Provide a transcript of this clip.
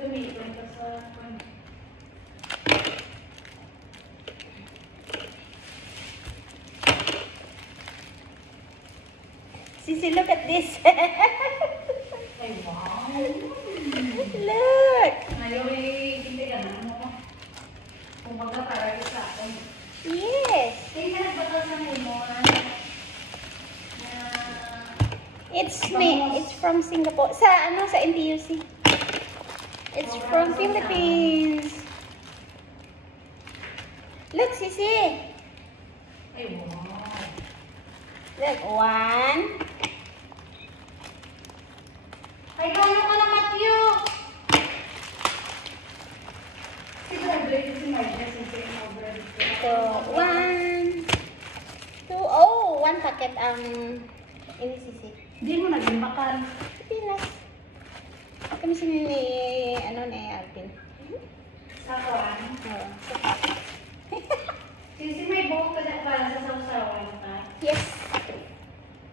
Gamitin ka sa... Sisi, look at this. Ay, wow! Look! Ngayon hindi ka na mo. Kumbaga para sa akin. Yes! Tingnan nagbatas ng lemon. It's from Singapore. Sa ano, sa NTUC. It's from Philippines. Look, Sisi. Ay, wow! Look, one. Ay, gano'n ka na, Matthew! Si Marja, since So, one, two, oh, one packet ini Sisi. Hindi mo naging bakal. Pinas. Kami sini ni, ano ni Alvin. Sa kuwan. Oh, sa